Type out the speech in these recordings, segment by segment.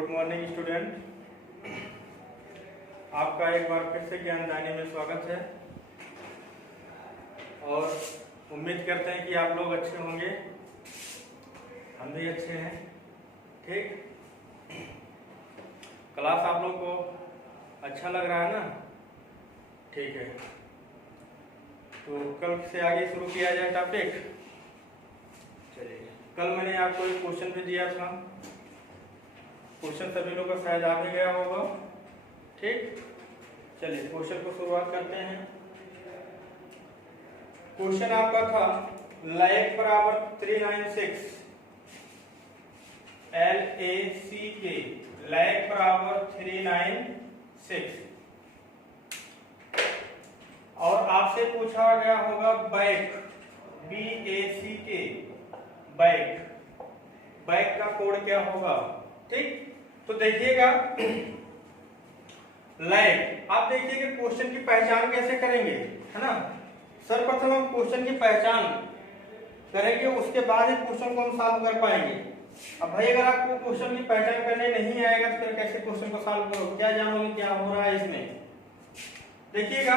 Good morning student, आपका एक बार फिर से ज्ञानदानी में स्वागत है और उम्मीद करते हैं कि आप लोग अच्छे होंगे। हम भी अच्छे हैं। ठीक, क्लास आप लोग को अच्छा लग रहा है ना? ठीक है, तो कल से आगे शुरू किया जाए टॉपिक। चलिए, कल मैंने आपको एक क्वेश्चन भी दिया था। क्वेश्चन सभी लोग का शायद आ भी गया होगा। ठीक, चलिए क्वेश्चन को शुरुआत करते हैं। क्वेश्चन आपका था LAC बराबर 396 LACK, LAC बराबर 396 और आपसे पूछा गया होगा बैक BACK, बैक का कोड क्या होगा। ठीक, तो देखिएगा LAC, आप देखिएगा क्वेश्चन की पहचान कैसे करेंगे, है ना। सर्वप्रथम हम क्वेश्चन की पहचान करेंगे, उसके बाद ही क्वेश्चन को हम सॉल्व कर पाएंगे। अब भाई अगर आपको क्वेश्चन की पहचान करने नहीं आएगा तो फिर कैसे क्वेश्चन को सॉल्व करोगे, क्या जानोगे क्या हो रहा है इसमें। देखिएगा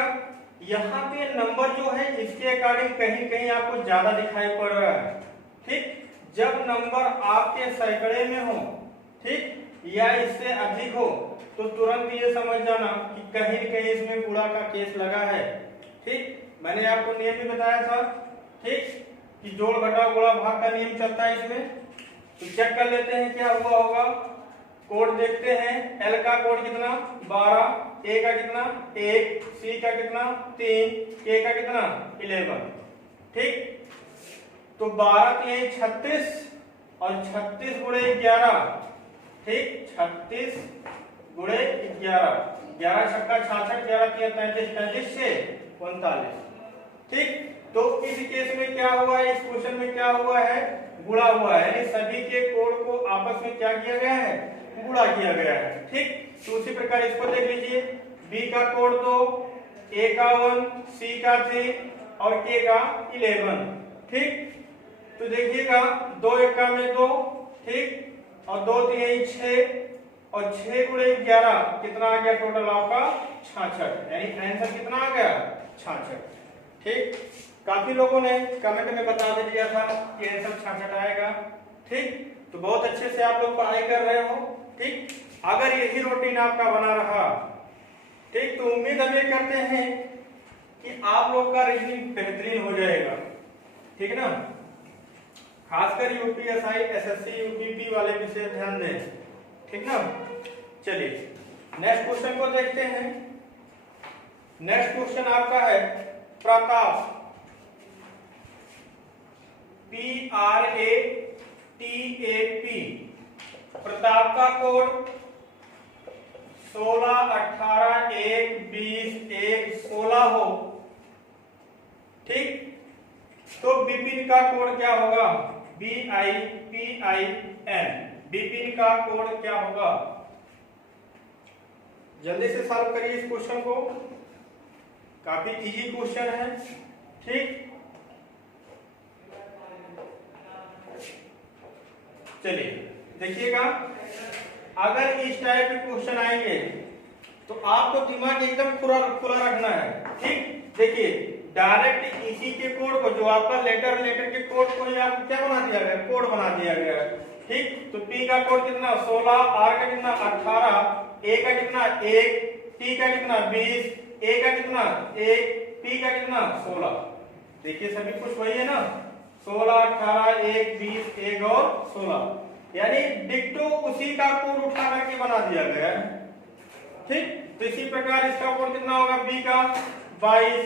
यहाँ पे नंबर जो है इसके अकॉर्डिंग कहीं कहीं आपको ज्यादा दिखाई पड़ रहा है। ठीक, जब नंबर आपके सैकड़े में हो, ठीक, या इससे अधिक हो, तो तुरंत ये समझ जाना कि कहीं न कहीं इसमें गुणा का केस लगा है। ठीक, मैंने आपको नियम भी बताया था, ठीक, कि जोड़ घटाव गुणा भाग का नियम चलता है इसमें। तो चेक कर लेते हैं क्या हुआ होगा। कोड देखते हैं। L का कोड कितना 12, A का कितना 1, C का कितना 3, K का कितना 11। ठीक, तो 12 3 36 और 36 गुणे 11। ठीक, 36 गुणे 11, 11 छक्का 66, 11 3 35, 35 से 39। ठीक, तो इस केस में क्या हुआ है, इस क्वेश्चन में क्या हुआ है, गुणा हुआ है, यानी सभी के कोड को आपस में क्या किया गया है, गुणा किया गया है। ठीक, तो उसी प्रकार इसको देख लीजिए। B का कोड 2, A का 1, C का 3 और K का 11। ठीक, तो देखिएगा 2 1 में 2, ठीक, और 2 3 6 और 6 गुणे 11 कितना आ गया, टोटल आपका 66, यानी आंसर कितना आ गया 66। ठीक, काफी लोगों ने कमेंट में बता दिया था कि आंसर 66 आएगा। ठीक, तो बहुत अच्छे से आप लोग पढ़ाई कर रहे हो। ठीक, अगर यही रूटीन आपका बना रहा, ठीक, तो उम्मीद हम ये करते हैं कि आप लोग का रीजनिंग बेहतरीन हो जाएगा। ठीक ना, खासकर यूपीएसआई SSC यूपीपी वाले विषय ध्यान दें। ठीक ना, चलिए नेक्स्ट क्वेश्चन को देखते हैं। नेक्स्ट क्वेश्चन आपका है प्रताप, PRATAP, प्रताप का कोड 16 18 1 20 1 16 हो। ठीक, तो विपिन का कोड क्या होगा, BIPIN, विपिन का कोड क्या होगा। जल्दी से सॉल्व करिए इस क्वेश्चन को, काफी इजी क्वेश्चन है। ठीक, चलिए देखिएगा, अगर इस टाइप के क्वेश्चन आएंगे तो आपको दिमाग एकदम खुला रखना है। ठीक, देखिए डायरेक्ट इसी के कोड को, जो आपका लेटर के कोड को ही आपको क्या बना दिया गया, कोड बना दिया गया है। ठीक, तो P का कोड कितना 16, R का कितना 18, A का कितना 1, T का कितना 20, A का कितना 1, P का कितना 16। देखिए सभी कुछ वही है ना, 16 18 1 20 1 और 16, यानी डिक्टो उसी का कोड उठा करके बना दिया गया है। ठीक, तो इसी प्रकार इसका कोड कितना होगा, B का 22,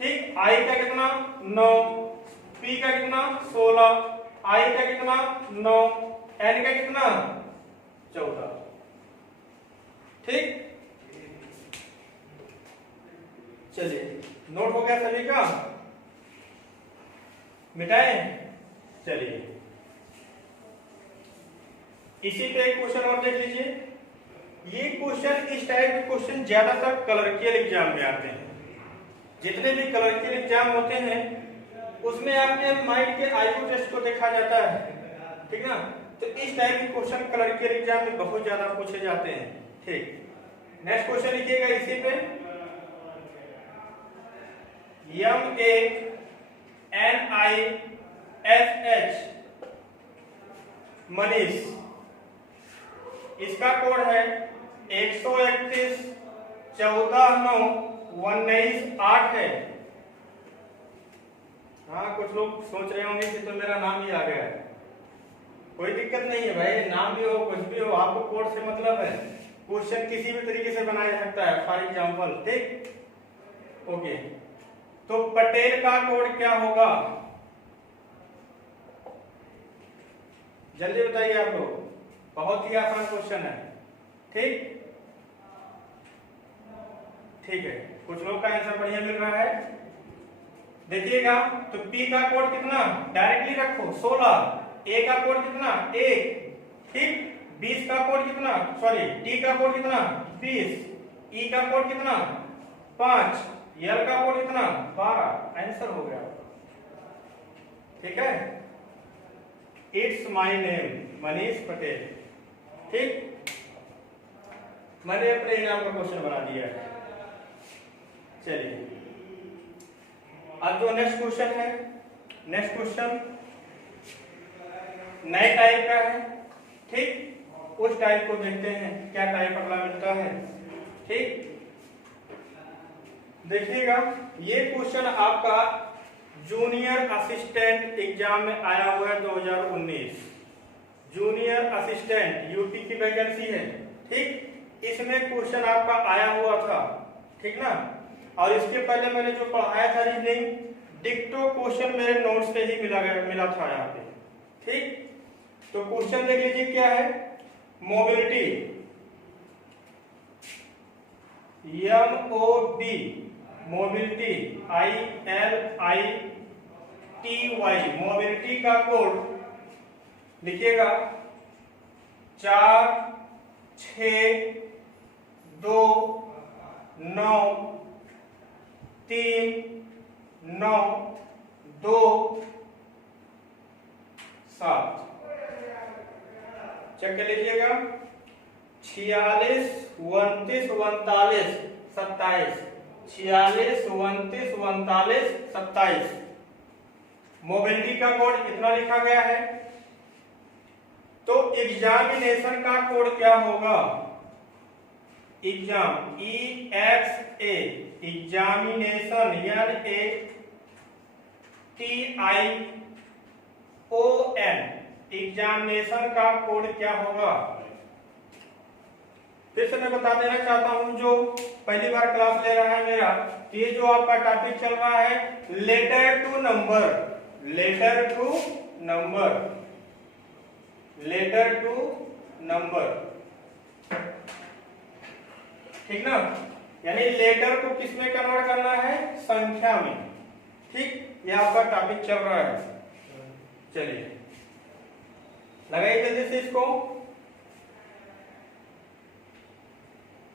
ठीक, I का कितना 9, P का कितना 16, I का कितना 9, N का कितना 14। ठीक, चलिए नोट हो गया सभी का, मिटाएं। चलिए इसी पे एक क्वेश्चन और देख लीजिए। ये क्वेश्चन, इस टाइप के क्वेश्चन ज्यादातर क्लर्कियल एग्जाम में आते हैं। जितने भी क्लर्कियल एग्जाम होते हैं उसमें आपके माइंड के IQ टेस्ट को देखा जाता है। ठीक ना, तो इस टाइप के क्वेश्चन क्लरिकल एग्जाम में बहुत ज्यादा पूछे जाते हैं। ठीक, नेक्स्ट क्वेश्चन लिखिएगा इसी पे, MANISH मनीष, इसका कोड है 131 14 9 19 8 है। हाँ, कुछ लोग सोच रहे होंगे कि तो मेरा नाम ही आ गया है। कोई दिक्कत नहीं है भाई, नाम भी हो कुछ भी हो, आपको कोड से मतलब है। क्वेश्चन किसी भी तरीके से बनाया जा सकता है, फॉर एग्जांपल। ठीक, ओके। तो पटेल का कोड क्या होगा, जल्दी बताइए आप लोग, बहुत ही आसान क्वेश्चन है। ठीक ठीक है, कुछ लोग का आंसर बढ़िया मिल रहा है। देखिएगा, तो P का कोड कितना, डायरेक्टली रखो 16, A का कोड कितना 1, ठीक, 20 का कोड कितना, सॉरी T का कोड कितना 20, E का कोड कितना 5, L का कोड कितना 12, आंसर हो गया। ठीक है, it's my name Manish Patel. ठीक, मैंने अपने इनाम का क्वेश्चन बना दिया है। चलिए, अब जो नेक्स्ट क्वेश्चन है, नेक्स्ट क्वेश्चन नए टाइप का है। ठीक, उस टाइप को देखते हैं क्या टाइप अगला मिलता है। ठीक, देखिएगा, ये क्वेश्चन आपका जूनियर असिस्टेंट एग्जाम में आया हुआ है 2019। जूनियर असिस्टेंट यूपी की वैकेंसी है। ठीक, इसमें क्वेश्चन आपका आया हुआ था। ठीक ना, और इसके पहले मैंने जो पढ़ाया था रीजनिंग, डिक्टो क्वेश्चन मेरे नोट्स से ही मिला था यहाँ पे। ठीक, तो क्वेश्चन देख लीजिए क्या है, mobility, MOB mobility, ILITY, mobility का कोड लिखिएगा 4 6 2 9 3 9 2 7। चेक कर लीजिएगा, 46 29 39 27, 46 29 39 27। मोबिलिटी का कोड इतना लिखा गया है। तो एग्जामिनेशन का कोड क्या होगा, exam EXA, examination NATION, examination का कोड क्या होगा। फिर से मैं बता देना चाहता हूं, जो पहली बार क्लास ले रहा है मेरा, ये जो आपका टॉपिक चल रहा है letter to number, letter to number, letter to number. ठीक ना, यानी लेटर को किस में कन्वर्ट करना है, संख्या में। ठीक, ये आपका टॉपिक चल रहा है। चलिए, लगाइए जल्दी से इसको।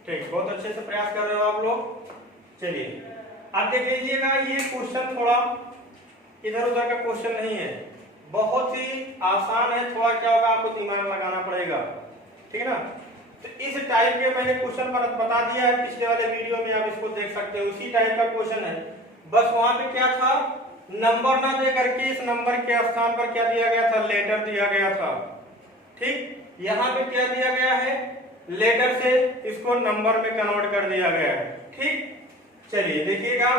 ठीक, बहुत अच्छे से प्रयास कर रहे हो आप लोग। चलिए, आप देख लीजिएगा, ये क्वेश्चन थोड़ा इधर उधर का क्वेश्चन नहीं है, बहुत ही आसान है। थोड़ा क्या होगा, आपको दिमाग लगाना पड़ेगा। ठीक है ना, तो इस टाइप के मैंने क्वेश्चन बता दिया है पिछले वाले वीडियो में, आप इसको देख सकते हो। उसी टाइप का क्वेश्चन है, बस वहां पे क्या था, नंबर ना दे करके इस नंबर के स्थान पर क्या दिया गया था, लेटर दिया गया था। ठीक, यहाँ पे क्या दिया गया है, लेटर से इसको नंबर में कन्वर्ट कर दिया गया है। ठीक, चलिए देखिएगा,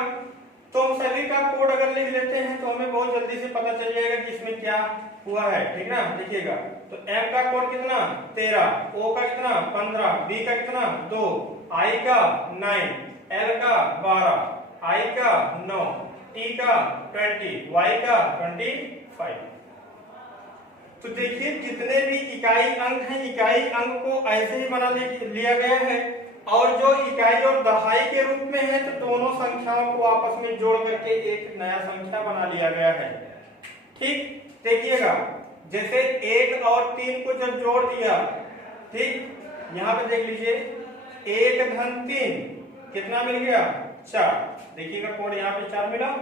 तो हम सभी का कोड अगर लिख लेते हैं तो हमें बहुत जल्दी से पता चल जाएगा कि इसमें क्या हुआ है। ठीक ना, देखिएगा, तो M का कोड कितना 13, O का कितना 15, B का कितना 2, I का 9, L का 12, I का 9, T का 20, Y का 25। तो देखिए, जितने भी इकाई अंक हैं, इकाई अंक को ऐसे ही बना लिया गया है, और जो इकाई और दहाई के रूप में है, तो दोनों संख्याओं को आपस में जोड़ करके एक नया संख्या बना लिया गया है। ठीक, देखिएगा, जैसे 1 और 3 को जब जोड़ दिया, ठीक, यहाँ पे देख लीजिए 1 धन 3 कितना मिल गया 4, देखिएगा कोड यहाँ पे 4 मिला।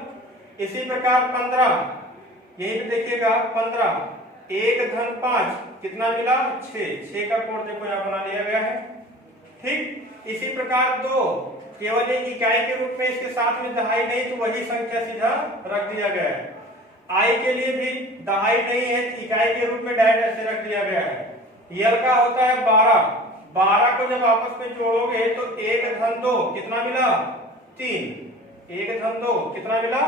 इसी प्रकार 15, यही पे देखिएगा 15, 1-5 कितना मिला 6, 6 का कोड देखो यहाँ बना लिया गया है। ठीक, इसी प्रकार 2 केवल एक इकाई के रूप में, इसके साथ में दहाई नहीं तो वही संख्या सीधा रख दिया गया है। आई के लिए भी दहाई नहीं है, इकाई के रूप में डायरेक्ट ऐसे रख दिया गया है। यल का होता है 12, 12 को जब आपस में जोड़ोगे तो 1-2 कितना मिला 3, 1-2 कितना मिला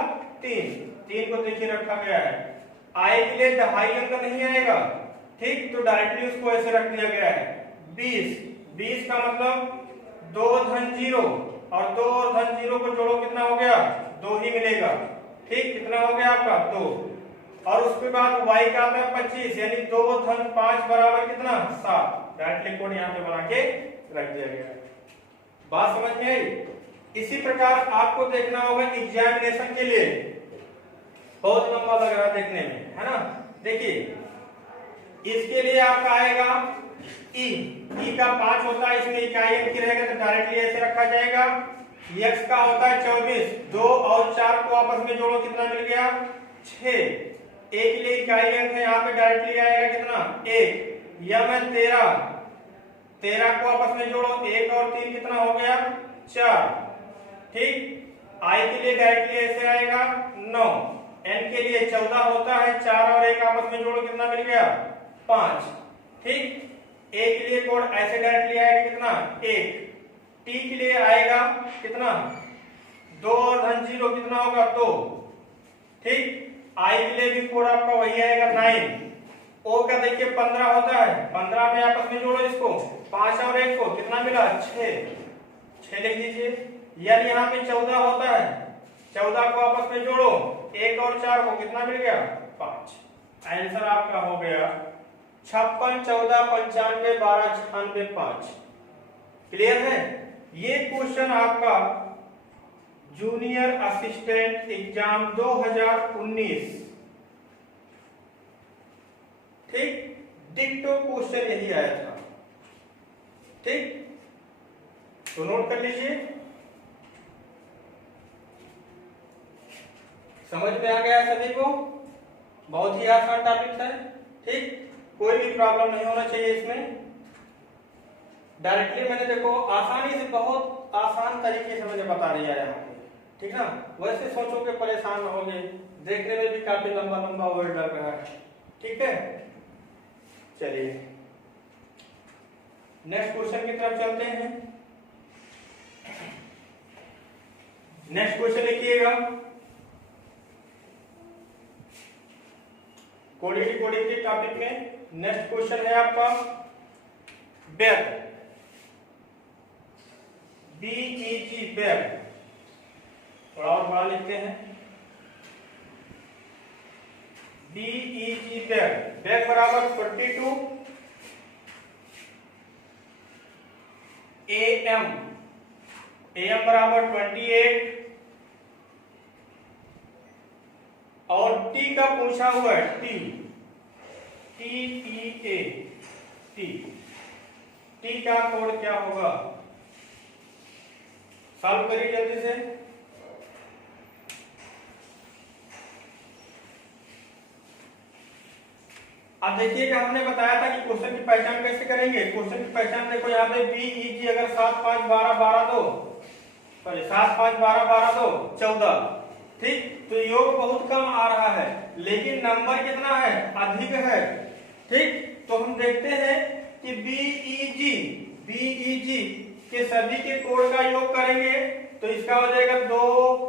3, 3 को देखिए रखा गया है। आई के लिए दहाई अंक नहीं आएगा, ठीक, तो डायरेक्टली उसको ऐसे रख दिया गया है। 20, 20 का मतलब 2-0 और 2 और 0 को जोड़ो कितना हो गया 2 ही मिलेगा। ठीक, कितना हो गया आपका 2। और उसके बाद y का आता है 25, यानी 2-5 बराबर कितना 7। डायरेक्टली कोड यहाँ पे बना के रख दिया गया है। बात समझ में आई? इसी प्रकार आपको देखना होगा एग्जामिनेशन के लिए, बहुत लंबा लग रहा है देखने में, है ना। देखिए इसके लिए आपका आएगा ई का 5 होता है, इसमें इकाई अंक रहेगा तो डायरेक्टली ऐसे रखा जाएगा। x का होता है 24, 2 और 4 को आपस में जोड़ो कितना मिल गया 6, ए के लिए इकाई अंक है, यहाँ पे डायरेक्टली आएगा कितना 1। यम है 13, 13 को आपस में जोड़ो 1 और 3 कितना हो गया 4। ठीक, आई के लिए डायरेक्टली ऐसे आएगा 9, एन के लिए 14 होता है, 4 और 1 आपस में जोड़ो कितना मिल गया 5। ठीक, ए के लिए कोड ऐसे डायरेक्टली आएगा कितना 1, टी के लिए आएगा कितना 2 और 0 कितना होगा 2। ठीक, आई के लिए भी कोड आपका वही आएगा 9। ओ का देखिए 15 होता है, 15 में आपस में जोड़ो इसको 5 और 1 को कितना मिला 6 लिख दीजिए। यानी यहाँ पे 14 होता है, 14 को आपस में जोड़ो 1 और 4 को कितना मिल गया 5। आंसर आपका हो गया 56, 14, 95, 12, 96, 5। क्लियर है? ये क्वेश्चन आपका जूनियर असिस्टेंट एग्जाम 2019, ठीक, डिक्टो क्वेश्चन यही आया था। ठीक, तो नोट कर लीजिए, समझ में आ गया सभी को? बहुत ही आसान टॉपिक है। ठीक, कोई भी प्रॉब्लम नहीं होना चाहिए इसमें। डायरेक्टली मैंने देखो आसानी से, बहुत आसान तरीके से मैंने बता दिया है यहाँ पे, ठीक ना। वैसे सोचो के परेशान होगे, देखने में भी काफी लंबा लंबा वर्ड लग रहा है। ठीक है, चलिए नेक्स्ट क्वेश्चन की तरफ चलते हैं। नेक्स्ट क्वेश्चन लिखिएगा, कोडिंग टॉपिक में नेक्स्ट क्वेश्चन है आपका बैग, BEG बैग, थोड़ा और बड़ा लिखते हैं, BEG बैग, बैग बराबर 42 AM बराबर 28 और T का पूछा हुआ है, T का कोड क्या होगा? सॉल्व करिए जल्दी से। अब देखिएगा, हमने बताया था कि क्वेश्चन की पहचान कैसे करेंगे। क्वेश्चन की पहचान देखो यहाँ पे BEG अगर 7, 5, 12, 12, 2 सॉरी 7, 5, 12, 12, 2 14। ठीक, तो योग बहुत कम आ रहा है लेकिन नंबर कितना है अधिक है। ठीक, तो हम देखते हैं कि BEG के सभी के कोड का योग करेंगे तो इसका हो जाएगा 2,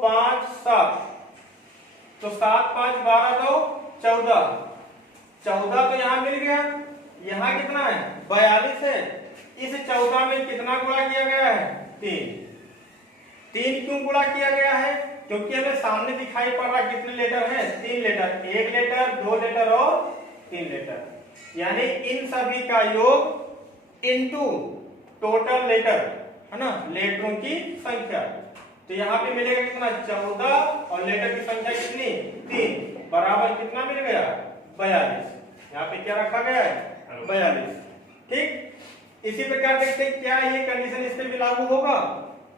5, 7, तो 7, 5, 12, 2 14, 14 तो यहाँ मिल गया। यहाँ कितना है 42 है, इस 14 में कितना गुणा किया गया है 3 क्यों गुणा किया गया है? क्योंकि हमें सामने दिखाई पड़ रहा है कितने लेटर हैं 3 लेटर, 1 लेटर, 2 लेटर और 3 लेटर, यानी इन सभी का योग इनटू टोटल लेटर, है ना, लेटरों की संख्या। तो यहाँ पे मिलेगा कितना 14 और लेटर की संख्या कितनी 3 बराबर कितना मिल गया 42। यहाँ पे क्या रखा गया है 42। ठीक, इसी प्रकार देखते हैं क्या ये कंडीशन इस पे भी लागू होगा,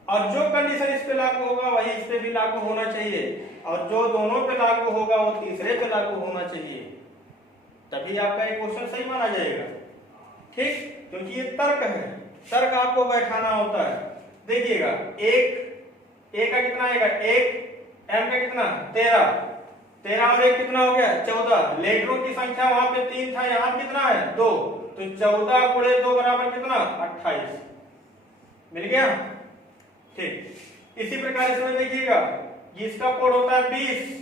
और जो कंडीशन इस पे लागू होगा वही इस पे भी लागू होना चाहिए, और जो दोनों पे लागू होगा वो तीसरे पे लागू होना चाहिए। तभी आपका ये क्वेश्चन सही माना जाएगा। ठीक, क्योंकि ये तर्क है, तर्क आपको बैठाना होता है। देखिएगा एक ए का कितना आएगा, एक एम का कितना 13, 13 और एक कितना हो गया 14। लेटरों की संख्या वहां पे 3 था, यहाँ कितना है 2, तो 14 गुणे 2 बराबर कितना 28 मिल गया। ठीक, इसी प्रकार इसमें देखिएगा इसका कोड होता है 20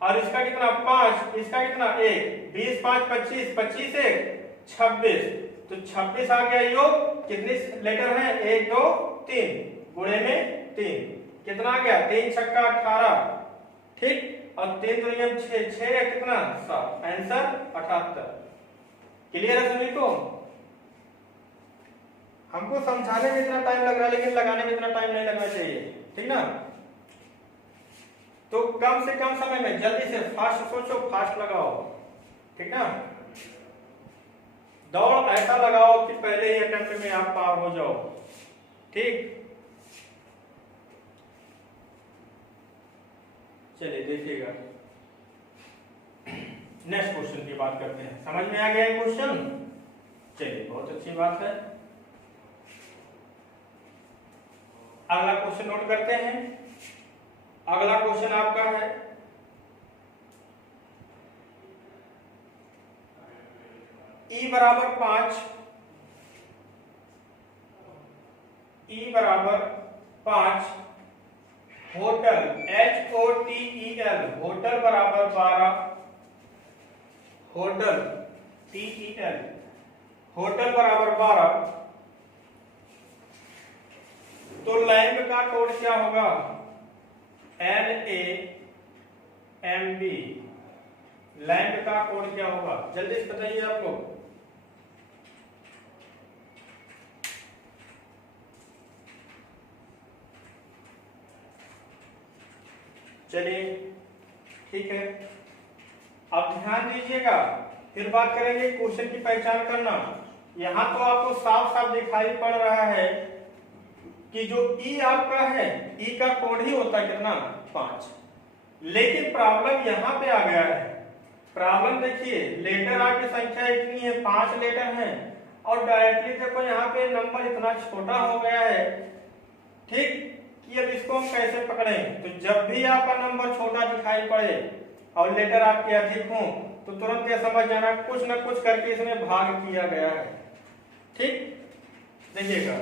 और इसका कितना 5, इसका कितना 1, 20 5 25, 25 1 26, तो 26 आ गया योग। कितने लेटर हैं 1 2 3 गुणे में 3 कितना आ गया 3 छक्का 18। ठीक, और 3 दूनी 6, 6 कितना 7, आंसर 78। क्लियर है सभी को? हमको समझाने में इतना टाइम लग रहा है लेकिन लगाने में इतना टाइम नहीं लगना चाहिए, ठीक ना। तो कम से कम समय में जल्दी से फास्ट सोचो, फास्ट लगाओ, ठीक ना। दौड़ ऐसा लगाओ कि पहले ही अटेम्प्ट में आप पार हो जाओ। ठीक, चलिए देखिएगा नेक्स्ट क्वेश्चन की बात करते हैं। समझ में आ गया है क्वेश्चन? चलिए बहुत अच्छी बात है। अगला क्वेश्चन नोट करते हैं। अगला क्वेश्चन आपका है E बराबर 5, E बराबर 5 होटल HOTEL, होटल बराबर 12, होटल TEL, होटल बराबर 12, तो लैंब का कोड क्या होगा LAMB, लैंब का कोड क्या होगा जल्दी से बताइए आपको। चलिए ठीक है, अब ध्यान दीजिएगा, फिर बात करेंगे क्वेश्चन की पहचान करना। यहां तो आपको साफ साफ दिखाई पड़ रहा है कि जो ई आपका है, ई का कोड ही होता है कितना 5, लेकिन प्रॉब्लम यहां पे आ गया है। प्रॉब्लम देखिए, लेटर आपकी संख्या इतनी है, 5 लेटर हैं, और डायरेक्टली देखो यहाँ पे नंबर इतना छोटा हो गया है। ठीक, कि अब इसको हम कैसे पकड़ें। तो जब भी आपका नंबर छोटा दिखाई पड़े और लेटर आपके अधिक हों तो तुरंत ये समझ जाना कुछ न कुछ करके इसमें भाग किया गया है। ठीक, देखिएगा,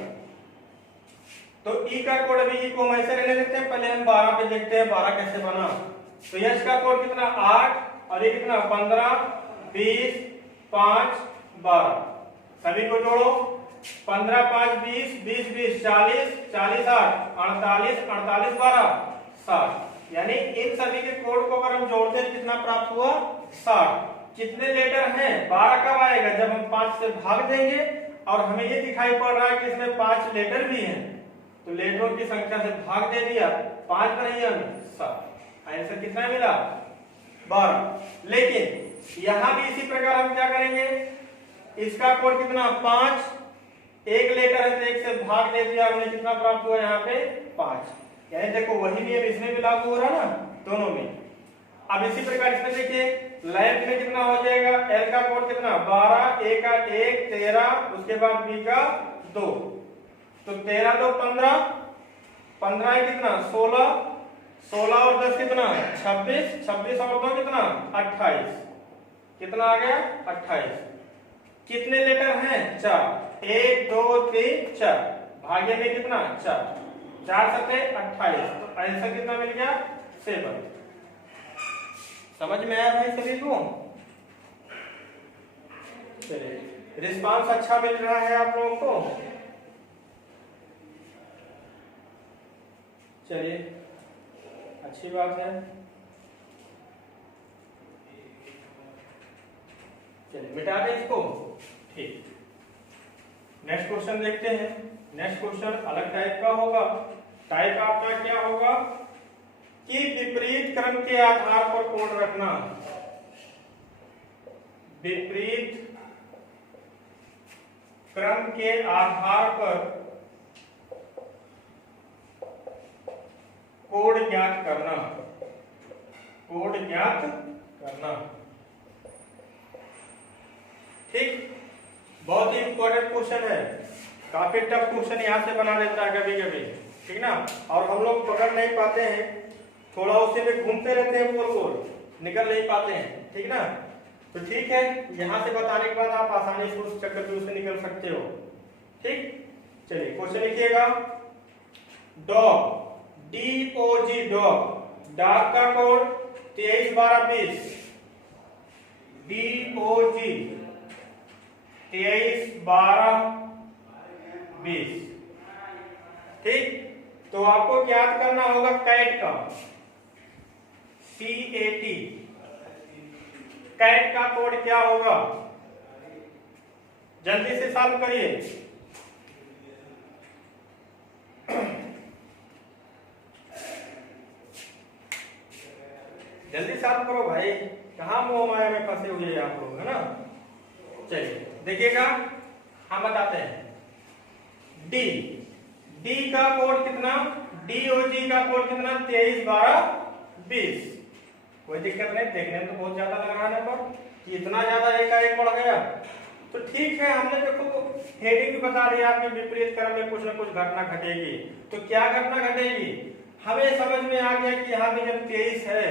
तो ई का कोड अभी ई को हम ऐसे रहने देते हैं, पहले हम 12 पे देखते हैं 12 कैसे बना। तो यश का कोड कितना 8 और ये कितना 15 20 5 12, सभी को जोड़ो 15 5 20 20 20 40 40 8 48 48 12 60, यानी इन सभी के कोड को अगर हम जोड़ते हैं कितना प्राप्त हुआ 60। कितने लेटर हैं 12 कब आएगा जब हम 5 से भाग देंगे, और हमें ये दिखाई पड़ रहा है कि इसमें 5 लेटर भी हैं, तो लेटरों की संख्या से भाग दे दिया, 5 नहीं 7, आंसर कितना मिला 12। लेकिन यहां भी इसी प्रकार हम क्या करेंगे, इसका कोड कितना 5, एक लेटर है तो एक से भाग दे दिया हमने, कितना प्राप्त हुआ यहाँ पे 5, यानी देखो वही नियम इसमें भी लागू हो रहा है ना दोनों में। अब इसी प्रकार इसमें देखिए लैंब में कितना हो जाएगा, एल का कोड कितना 12, ए का 1 13, उसके बाद बी का 2, तो 13 2 15, 15 कितना 16, 16 और 10 कितना 26, 26 और 2 कितना 28, कितना आ गया 28। कितने लेटर हैं 4, 1 2 3 4, भागे में कितना 4, 4 सते 28, तो आंसर कितना मिल गया 7। समझ में आया भाई सभी को? चलिए, रिस्पांस अच्छा मिल रहा है आप लोगों को? चलिए अच्छी बात है। चलिए मिटा दें इसको। ठीक, नेक्स्ट क्वेश्चन देखते हैं। नेक्स्ट क्वेश्चन अलग टाइप का होगा। टाइप आपका क्या होगा कि विपरीत क्रम के आधार पर कोड रखना। विपरीत क्रम के आधार पर कोड ज्ञात करना। कोड ज्ञात करना। ठीक, बहुत ही इंपॉर्टेंट क्वेश्चन है, काफी टफ क्वेश्चन यहाँ से बना देता है कभी कभी, ठीक ना। और हम लोग पकड़ नहीं पाते हैं, थोड़ा उसी में घूमते रहते हैं, गोल गोल निकल नहीं पाते हैं, ठीक ना। तो ठीक है, यहाँ से बताने के बाद आप आसानी से उस चक्रव्यूह से निकल सकते हो। ठीक, चलिए क्वेश्चन लिखिएगा। डॉग, DOG डॉग, डॉग का कोड 231220, DOG 231220। ठीक, तो आपको याद करना होगा कैट का, CAT, कैट का कोड क्या होगा, जल्दी से सॉल्व करिए। जल्दी सॉल्व करो भाई, कहाँ मोह माया में फंसे हुए हैं आप लोग, है ना। चलिए देखिएगा, हम बताते हैं। डी का कोड कितना, DOG का कोड कितना, 231220। कोई दिक्कत नहीं, देखने में तो बहुत ज्यादा लग रहा है नंबर, कि इतना ज्यादा एकाएक बढ़ गया। तो ठीक है, हमने देखो हेडिंग भी बता दिया आपके, विपरीत क्रम में कुछ न कुछ घटना घटेगी। तो क्या घटना घटेगी, हमें समझ में आ गया कि यहाँ पे जब 23 है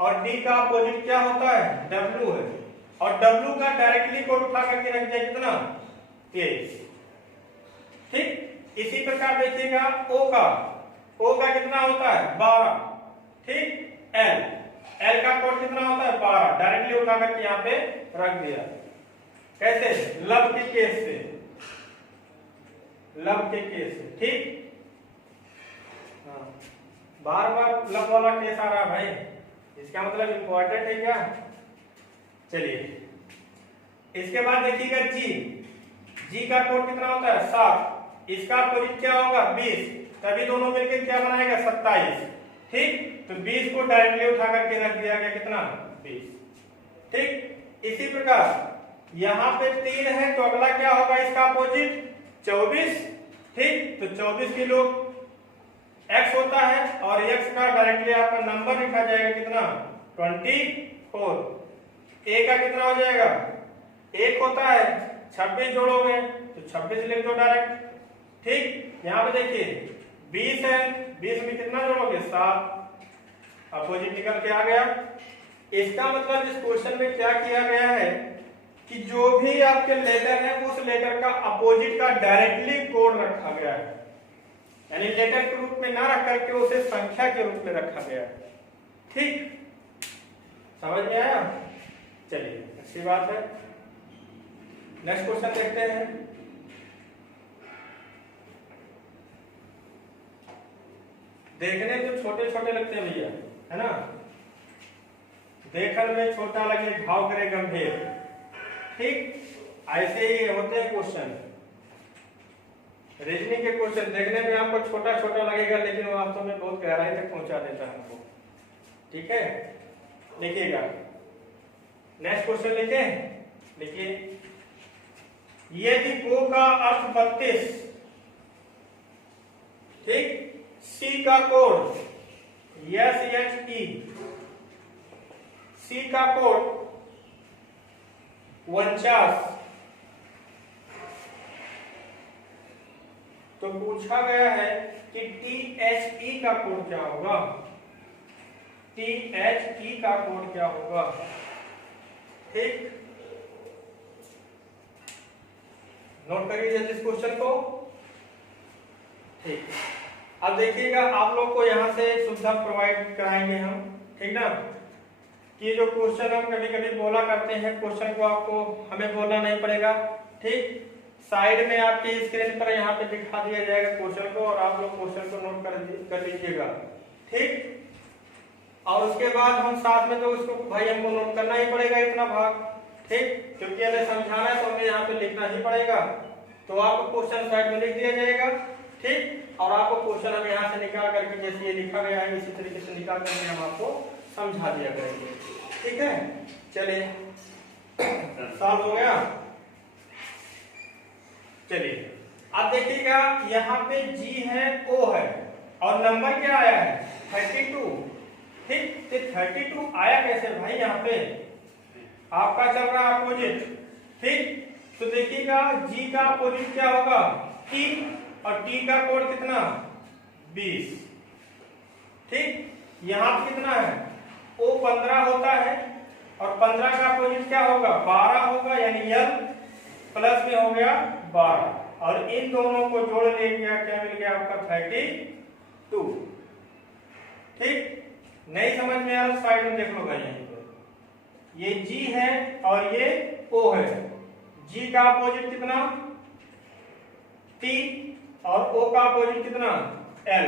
और डी का अपोजिट क्या होता है, W है, और W का डायरेक्टली कोड उठा करके रख दिया कितना, 23। ठीक, इसी प्रकार देखिएगा O का कितना होता है, 12। ठीक, L का कोड कितना होता है, 12, डायरेक्टली उठा करके यहाँ पे रख दिया। कैसे, लब के केस से, लब के केस से। ठीक, हाँ, बार बार लब वाला केस आ रहा है भाई, इसका मतलब इंपॉर्टेंट है क्या। चलिए इसके बाद देखिएगा जी का कोड कितना होता है, 7, इसका अपोजिट क्या होगा, 20, तभी दोनों मिलकर क्या बनाएगा, 27। ठीक, तो 20 को डायरेक्टली उठा करके रख दिया गया कितना, 20। ठीक, इसी प्रकार यहाँ पे 3 है, तो अगला क्या होगा इसका अपोजिट, 24। ठीक, तो 24 की लोग x होता है, और x का डायरेक्टली आपका नंबर लिखा जाएगा कितना, 24। a का कितना हो जाएगा, 1 होता है, 26 जोड़ोगे तो 26 लिख दो डायरेक्ट। ठीक, यहाँ पे देखिए 20 है, 20 में कितना जोड़ोगे, 7, अपोजिट निकल के आ गया। इसका मतलब इस क्वेश्चन में क्या किया गया है कि जो भी आपके लेटर है उस लेटर का अपोजिट का डायरेक्टली कोड रखा गया है, यानी लेटर के रूप में ना रख करके उसे संख्या के रूप में रखा गया है। ठीक, समझ में आया। चलिए अच्छी बात है, नेक्स्ट क्वेश्चन देखते हैं। देखने तो छोटे छोटे लगते हैं भैया, है ना, देखने में छोटा लगे भाव करे गंभीर। ठीक, ऐसे ही होते हैं क्वेश्चन, रीजनिंग के क्वेश्चन देखने में आपको छोटा छोटा लगेगा, लेकिन वास्तव में बहुत गहराई तक पहुंचा देता है हमको। ठीक है, लिखिएगा, नेक्स्ट क्वेश्चन लिखे, लिखिए। यदि गो का अर्थ 32, ठीक, सी का कोड SHE, सी का कोड 49, तो पूछा गया है कि THE का कोड क्या होगा, THE का कोड क्या होगा। ठीक, नोट करिए जल्दी इस क्वेश्चन को। ठीक, अब देखिएगा, आप लोग को यहाँ से एक सुविधा प्रोवाइड कराएंगे हम, ठीक ना, कि जो क्वेश्चन हम कभी कभी बोला करते हैं, क्वेश्चन को आपको हमें बोलना नहीं पड़ेगा। ठीक, साइड में आपकी स्क्रीन पर यहाँ पे दिखा दिया जाएगा क्वेश्चन को, और आप लोग क्वेश्चन को नोट कर लीजिएगा। ठीक, और उसके बाद हम साथ में तो उसको भाई हमको नोट करना ही पड़ेगा इतना भाग। ठीक, क्योंकि हमें समझाना है तो हमें यहाँ पे लिखना ही पड़ेगा। तो आपको क्वेश्चन साइड में लिख दिया जाएगा। ठीक, और आपको क्वेश्चन हम यहाँ से निकाल करके जैसे ये लिखा गया है इसी तरीके से निकाल करके हम आपको समझा दिया करेंगे। ठीक है, चलिए सॉल्व हो गया। चलिए अब देखिएगा, यहाँ पे G है, O है, और नंबर क्या आया है 32। ठीक, तो 32 आया कैसे भाई, यहाँ पे आपका चल रहा है अपोजिट, ठीक, तो देखिएगा जी का अपोजिट क्या होगा टी, और टी का कोड कितना 20। ठीक, यहाँ पे कितना है ओ 15 होता है, और 15 का अपोजिट क्या होगा 12 होगा, यानी एल प्लस में हो गया 12, और इन दोनों को जोड़ लेंगे क्या मिल गया आपका 32। ठीक, नहीं समझ में आ रहा साइड में देख लो भाई, ये G है और ये O है। G का अपोजिट कितना T, और O का अपोजिट कितना L।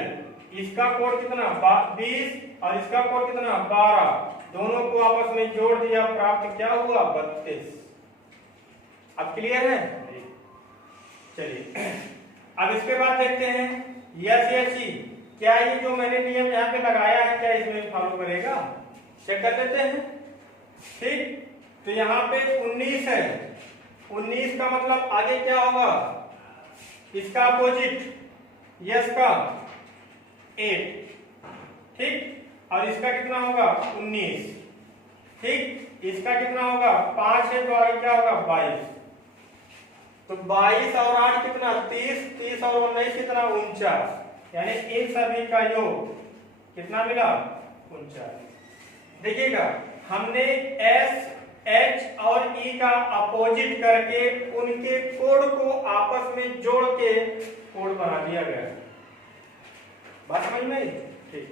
इसका कोड कितना 20 और इसका कोड कितना 12, दोनों को आपस में जोड़ दिया, प्राप्त क्या हुआ 32। अब क्लियर है? चलिए अब इसके बाद देखते हैं SHE, क्या ये जो मैंने नियम यहाँ पे लगाया है क्या इसमें फॉलो करेगा, चेक कर लेते हैं। ठीक, तो यहाँ पे 19 है, 19 का मतलब आगे क्या होगा इसका अपोजिट यस का 8। ठीक, और इसका कितना होगा 19। ठीक, इसका कितना होगा 5 है, तो आगे क्या होगा 22। तो 22 और 8 कितना 30, 30 और 19 कितना 49, यानी इन सभी का योग कितना मिला 49। देखिएगा हमने एस एच और ई का अपोजिट करके उनके कोड को आपस में जोड़ के कोड बना दिया गया। बात समझ में? ठीक,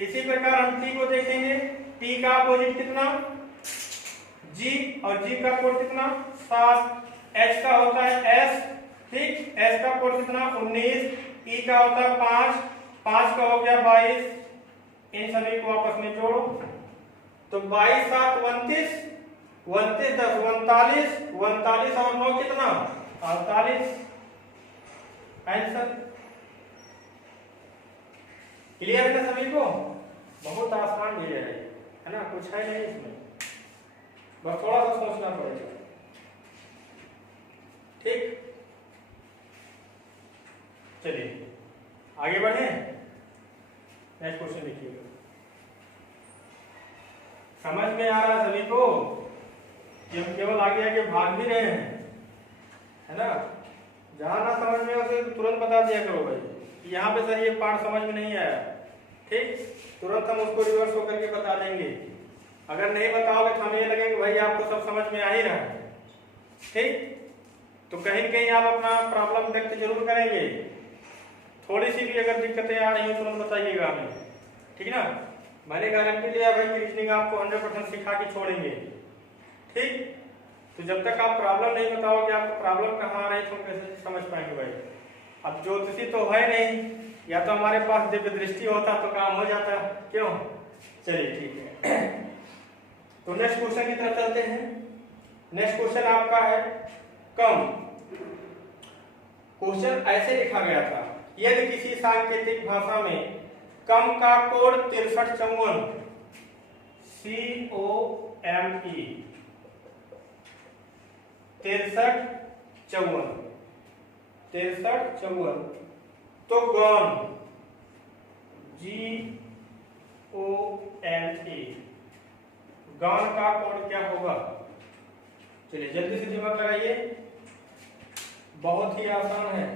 इसी प्रकार हम टी को देखेंगे, टी का अपोजिट कितना जी, और जी का कोड कितना 7, एच का होता है एस। ठीक, एस का कोड कितना 19, ई का होता है 5, 5 का हो गया 22, इन सभी को आपस में जोड़ो तो 22 7 29, 29 10 39, 39 और 9 कितना 48। आंसर क्लियर है ना सभी को? बहुत आसान भी है ना, कुछ है नहीं इसमें, बस थोड़ा सा सोचना पड़ेगा। ठीक, चलिए आगे बढ़े, नेक्स्ट क्वेश्चन देखिएगा। समझ में आ रहा सभी को कि हम केवल आगे आगे भाग भी रहे हैं, है ना? जहां ना समझ में उसे तुरंत बता दिया करो भाई कि यहाँ पे सर ये पार्ट समझ में नहीं आया। ठीक, तुरंत हम उसको रिवर्स होकर के बता देंगे। अगर नहीं बताओगे तो हमें ये लगेगा भाई आपको सब समझ में आ ही रहा है। ठीक, तो कहीं न कहीं आप अपना प्रॉब्लम व्यक्त जरूर करेंगे, थोड़ी सी भी अगर दिक्कतें आ रही हो तुरंत बताइएगा हमें, ठीक ना? मैंने गारंटी लिया भाई कि रीजनिंग आपको 100% सिखा के छोड़ेंगे। ठीक, तो जब तक आप प्रॉब्लम नहीं बताओगे आपको प्रॉब्लम कहाँ आ रही तो हम कैसे समझ पाएंगे भाई? अब ज्योतिषी तो है नहीं, या तो हमारे पास दिव्य दृष्टि होता तो काम हो जाता, क्यों? चलिए ठीक है, तो नेक्स्ट क्वेश्चन की तरफ चलते हैं। नेक्स्ट क्वेश्चन आपका है कम। क्वेश्चन ऐसे लिखा गया था, यदि किसी सांकेतिक भाषा में कम का कोड 6354 COME 6354 तो गॉन GONE गॉन का कोड क्या होगा? चलिए जल्दी से दिमाग लगाइए, बहुत ही आसान है,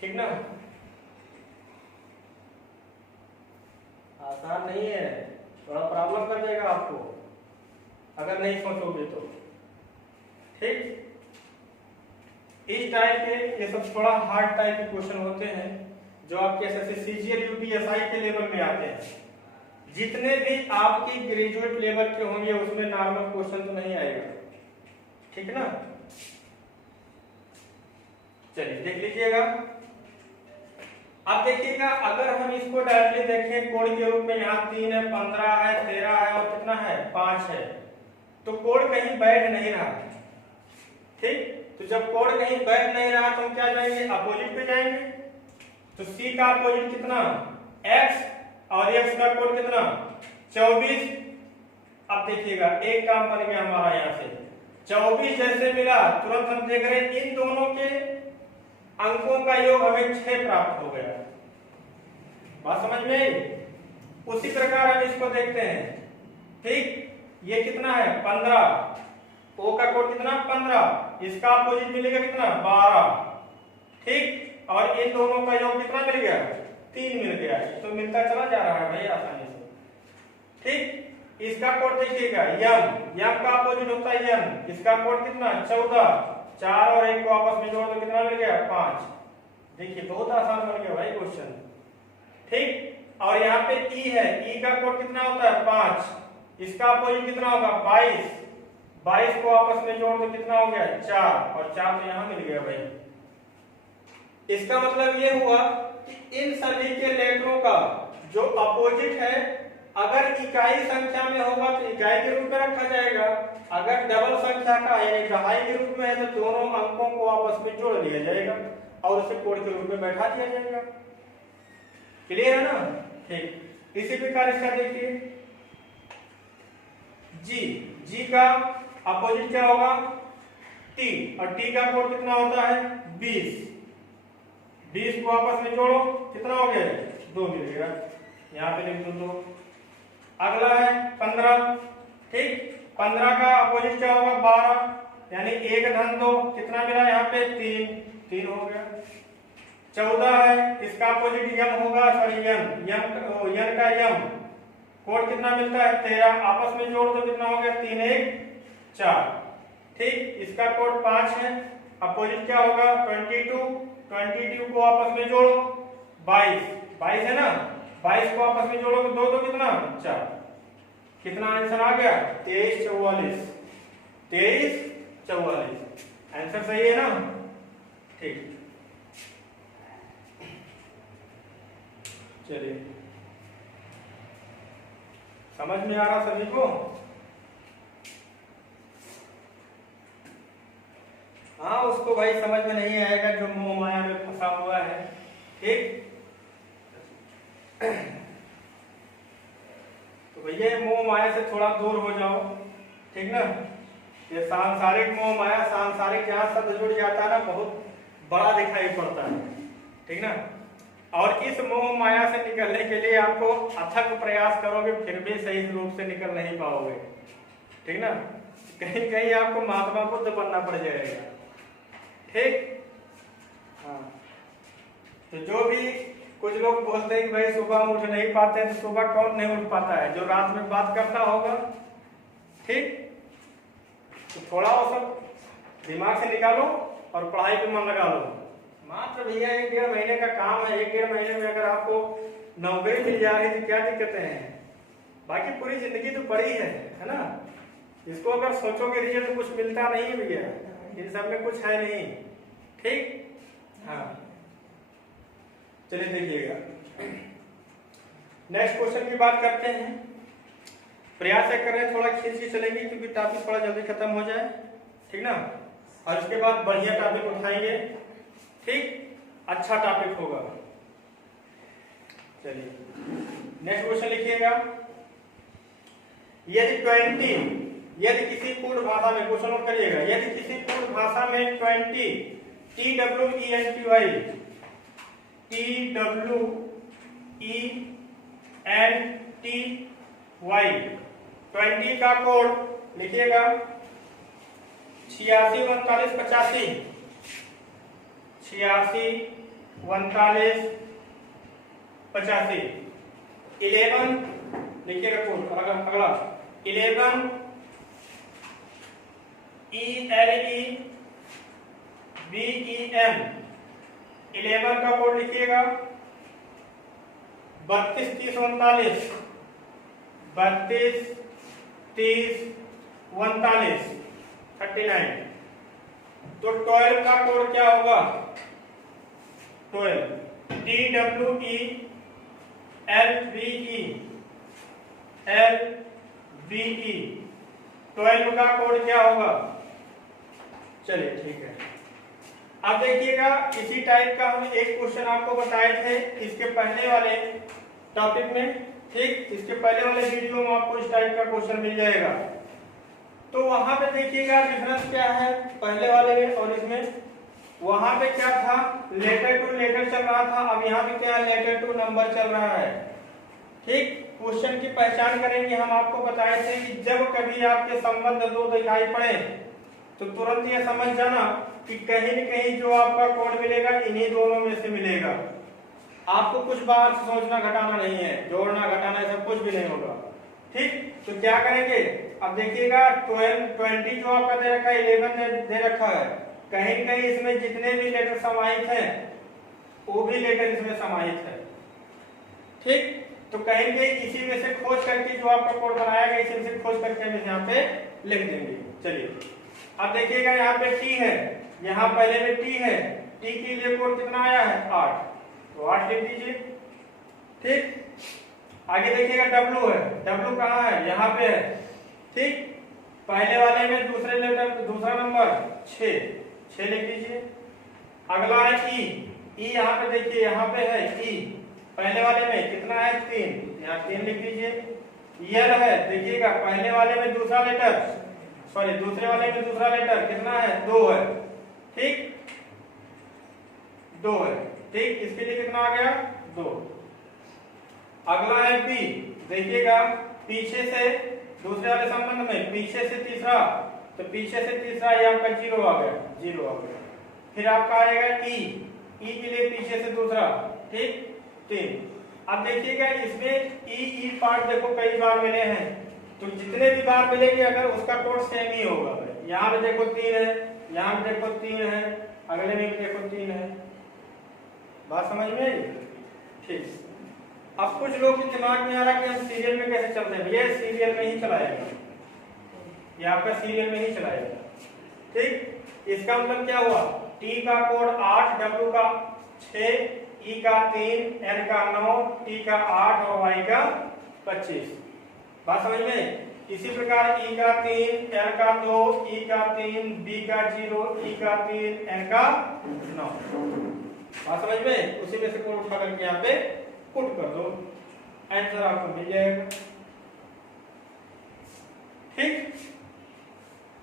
ठीक ना? आसान नहीं है, थोड़ा प्रॉब्लम कर देगा आपको अगर नहीं सोचोगे तो। ठीक, इस टाइप के ये सब थोड़ा हार्ड टाइप के क्वेश्चन होते हैं जो आपके एसएससी सीजीएल यूपीएसआई के लेवल में आते हैं। जितने भी आपकी ग्रेजुएट लेवल के होंगे उसमें नॉर्मल क्वेश्चन तो नहीं आएगा, ठीक ना? चलिए देख लीजिएगा। अब देखिएगा अगर हम इसको डायरेक्टली देखें कोड के रूप में, यहाँ 3 है, 15 है, 13 है और कितना है 5 है, तो कोड कहीं बैठ नहीं रहा। ठीक, तो जब कोड कहीं बैठ नहीं रहा तो हम क्या जाएंगे अपोजिट पे जाएंगे। तो C का अपोजिट कितना X और X का कोड कितना 24। अब देखिएगा एक काम बन गया हमारा, यहाँ से 24 जैसे मिला तुरंत हम देख रहे हैं इन दोनों के अंकों का योग हमें 6 प्राप्त हो गया। बात समझ में? उसी प्रकार हम इसको देखते हैं। ठीक, ये कितना है 15 O का कोड कितना 15, इसका अपोजिट मिलेगा कितना 12, ठीक। और इन दोनों का योग कितना मिल गया 3 मिल गया, तो मिलता चला जा रहा है भाई आसानी से, ठीक। इसका कोड देखिएगा यम का अपोजिट होता है यम, इसका कोड कितना 14, 4 और 1 को आपस में जोड़ दो कितना मिल गया 5। देखिए बहुत आसान बन गया भाई क्वेश्चन, ठीक। और यहाँ पे ई है, ई का कोड कितना होता है 5, इसका अपोजिट कितना होगा 22, 22 को आपस में जोड़ दो कितना हो गया 4, और 4 तो यहाँ मिल गया भाई। इसका मतलब ये हुआ कि इन सभी के लेटरों का जो अपोजिट है अगर इकाई संख्या में होगा तो इकाई के रूप में रखा जाएगा, अगर डबल संख्या का यानी दहाई के रूप में है तो दोनों अंकों को आपस में जोड़ लिया जाएगा और उसे कोड के रूप में बैठा दिया जाएगा। क्लियर है ना, ठीक। इसी प्रकार इसका देखिए जी का अपोजिट क्या होगा टी, और टी का कोड कितना होता है 20, 20 को आपस में जोड़ो कितना हो गया 2 मिलेगा, यहाँ पे लिख दो 2। अगला है 15, ठीक। 15 का अपोजिट क्या होगा 12, यानी 1 धन 2 कितना मिला यहाँ पे 3 हो गया। 14 है, इसका अपोजिट यम होगा, सॉरी यन का यम कोड कितना मिलता है 13, आपस में जोड़ दो कितना हो गया 3 1 4, ठीक। इसका कोड 5 है, अपोजिट क्या होगा 22 को आपस में जोड़ो 22 है ना, 22 को आपस में जोड़ो तो 2 कितना 4, कितना आंसर आ गया 23 44, आंसर सही है ना, ठीक। चलिए समझ में आ रहा सभी को, हाँ उसको भाई समझ में नहीं आएगा जो मोह माया में फंसा हुआ है, ठीक। तो भैया मोह माया से थोड़ा दूर हो जाओ, ठीक ना। ये सांसारिक मोह माया, सांसारिक जहाँ शब्द जुड़ जाता है ना बहुत बड़ा दिखाई पड़ता है, ठीक ना। और इस मोह माया से निकलने के लिए आपको अथक प्रयास करोगे फिर भी सही रूप से निकल नहीं पाओगे, ठीक ना। कहीं कहीं आपको महात्मा बुद्ध बनना पड़ जाएगा, ठीक। हाँ तो जो भी कुछ लोग बोलते हैं कि भाई सुबह हम उठ नहीं पाते हैं, तो सुबह कौन नहीं उठ पाता है, जो रात में बात करता होगा, ठीक। तो थोड़ा वो सब दिमाग से निकालो और पढ़ाई पे मन लगा लो। मात्र भैया 1-1.5 महीने का काम है, 1-1.5 महीने में अगर आपको नौकरी मिल जा रही है तो क्या दिक्कतें हैं, बाकी पूरी जिंदगी तो पड़ी है ना। इसको अगर सोचोगे रिजल्ट तो कुछ मिलता नहीं है भैया, इन सब में कुछ है नहीं, ठीक। हाँ चलिए देखिएगा नेक्स्ट क्वेश्चन की बात करते हैं। प्रयास करें थोड़ा खींच के चलेंगे क्योंकि टॉपिक थोड़ा जल्दी खत्म हो जाए, ठीक ना। और उसके बाद बढ़िया टॉपिक उठाएंगे, ठीक, अच्छा टॉपिक होगा। चलिए नेक्स्ट क्वेश्चन लिखिएगा। यदि किसी पूर्ण भाषा में, क्वेश्चन नोट करिएगा, यदि किसी पूर्ण भाषा में 20 TWENTY का कोड लिखिएगा 86 39 85 86 39 85। 11 लिखिएगा कोड, अगला 11 ELEBEM 11 का कोड लिखिएगा 32 30 39 32 30 39 39। तो 12 का कोड क्या होगा 12 TWELVE 12 का कोड क्या होगा। चलिए ठीक है, अब देखिएगा इसी टाइप का हम एक क्वेश्चन आपको बताए थे इसके पहले वाले टॉपिक में, ठीक, इसके पहले वाले वीडियो में आपको इस टाइप का क्वेश्चन मिल जाएगा। तो वहां पे देखिएगा डिफरेंस क्या है पहले वाले में और इसमें। वहां पे क्या था, लेटर टू लेटर चल रहा था, अब यहाँ पे क्या लेटर टू नंबर चल रहा है, ठीक। क्वेश्चन की पहचान करेंगे। हम आपको बताए थे कि जब कभी आपके संबंध दो दिखाई पड़े तो तुरंत ये समझ जाना कि कहीं न कहीं जो आपका कोड मिलेगा इन्हीं दोनों में से मिलेगा। आपको कुछ बात सोचना घटाना नहीं है, जोड़ना घटाना सब कुछ भी नहीं होगा। ठीक, तो क्या करेंगे, अब देखिएगा 12 20 जो आपका दे रखा है, 11 दे रखा है, कहीं न कहीं इसमें जितने भी लेटर समाहित हैं वो भी लेटर इसमें समाहित है। ठीक, तो कहेंगे इसी में से खोज करके जो आपका कोड बनाया गया इसी में से खोज करके हम यहाँ पे लिख देंगे। चलिए अब देखिएगा यहाँ पे टी है, यहाँ पहले में टी है, टी के लिए कोड कितना आया है 8, तो 8 लिख दीजिए। ठीक, आगे देखिएगा डब्लू है, डब्लू कहाँ है, यहाँ पे है। ठीक, पहले वाले में दूसरे लेटर दूसरा नंबर 6 लिख दीजिए। अगला है ई, ई यहाँ पे देखिए यहाँ पे है ई, पहले वाले में कितना है 3, यहाँ 3 लिख दीजिए। यल है, देखिएगा पहले वाले में दूसरा लेटर सॉरी दूसरे वाले में दूसरा लेटर कितना है 2 है। ठीक, 2 है। ठीक, इसके लिए कितना आ गया 2। अगला है पी, देखिएगा पीछे से दूसरे वाले संबंध में पीछे से तीसरा, तो पीछे से तीसरा ये आपका 0 आ गया, 0 आ गया। फिर आपका आएगा ई, ई के लिए पीछे से दूसरा, ठीक 3। अब देखिएगा इसमें ई पार्ट देखो कई बार मिले हैं, तो जितने भी बार मिलेंगे अगर उसका कोड सेम ही होगा। यहाँ पे देखो 3 है, यहाँ पे देखो 3 है, अगले में भी देखो 3 है। बात समझ में आई? ठीक, अब कुछ लोग के दिमाग में आ रहा है कि हम सीरियल में कैसे चलते हैं। ये सीरियल में ही चलाएगा, ये आपका सीरियल में ही चलाएगा। ठीक, इसका मतलब क्या हुआ, टी का कोड 8, डब्ल्यू का 6, ई का 3, एन का 9, टी का 8 और वाई का 25। बात समझ में? इसी प्रकार ई का 3, एल का 2, ई का 3, बी का 0, ई का 3, एन का 9। बात समझ में? उसी में से कोड उठा करके यहाँ पे पुट कर दो, आंसर आपको मिल जाएगा। ठीक,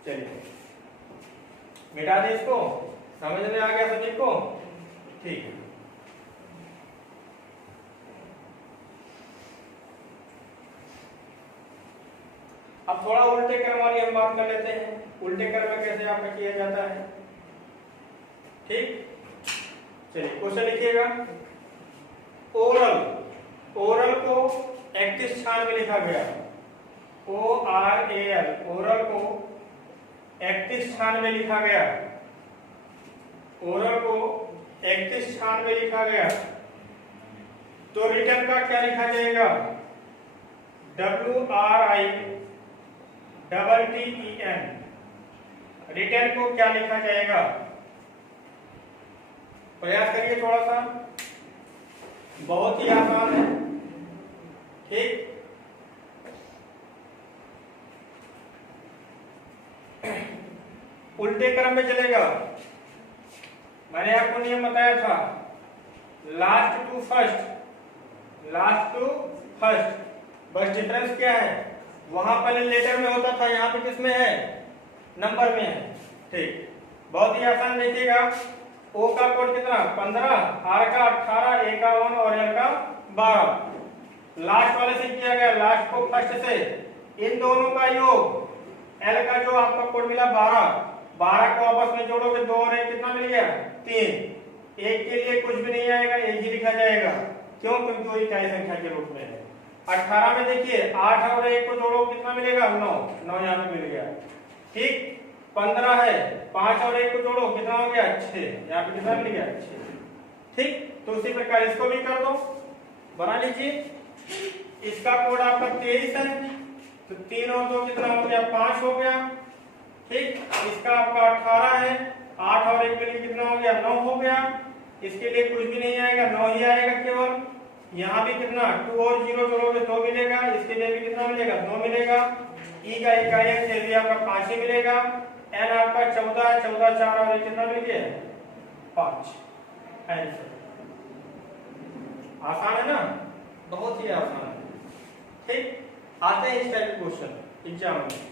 चलिए मिटा दे इसको, समझ में आ गया सभी को? ठीक है। अब थोड़ा उल्टे क्रम वाली हम बात कर लेते हैं, उल्टे क्रम में कैसे आपका किया जाता है। ठीक, चलिए क्वेश्चन लिखिएगा। ओरल, ओरल को 31 स्थान में लिखा गया, ORAL, ओरल को 31 स्थान में लिखा गया, ओरल को 31 स्थान में लिखा गया, तो रिटर्न का क्या लिखा जाएगा, WRITTEN, रिटर्न को क्या लिखा जाएगा? प्रयास करिए थोड़ा सा, बहुत ही आसान है। ठीक, उल्टे क्रम में चलेगा। मैंने आपको नियम बताया था, last to first, last to first. बस डिफरेंस क्या है, वहां पहले लेटर में होता था, यहाँ पे किसमें है, नंबर में है। ठीक, बहुत ही आसान। देखिएगा ओ का कोड कितना 15, आर का 18, ए का 1 और एल का 12। लास्ट वाले से किया गया, लास्ट को फर्स्ट से, इन दोनों का योग, एल का जो आपका कोड मिला 12 को आपस में जोड़ोगे 2 और 1 कितना मिल गया 3। एक के लिए कुछ भी नहीं आएगा, एक ही लिखा जाएगा। क्यों? क्योंकि वो इकाई संख्या के रूप में है। 18 में देखिए 8 और 1 को जोड़ो कितना मिलेगा 9 यहाँ पे मिल गया। ठीक, 15 है, 5 और 1 को जोड़ो कितना हो गया 6, यहाँ पे कितना मिल गया 6। ठीक, तो उसी प्रकार इसको भी कर दो, बना लीजिए। इसका कोड आपका 23 है, तो 3 और 2 कितना हो गया 5 हो गया। ठीक, इसका आपका 18 है, 8 और 1 के लिए कितना हो गया 9 हो गया। इसके लिए कुछ भी नहीं आएगा, 9 ही आएगा केवल। यहाँ भी कितना 2 और 0 जोड़ोगे 2 मिलेगा, इसके लिए भी कितना मिलेगा 2 मिलेगा। ई का इकाई से भी आपका 5 ही मिलेगा। एन आपका 14 है, 14 4 और 1 कितना मिल गया 5। आंसर आसान है ना, बहुत ही आसान है। ठीक, आते हैं इस टाइप के क्वेश्चन एग्जाम में।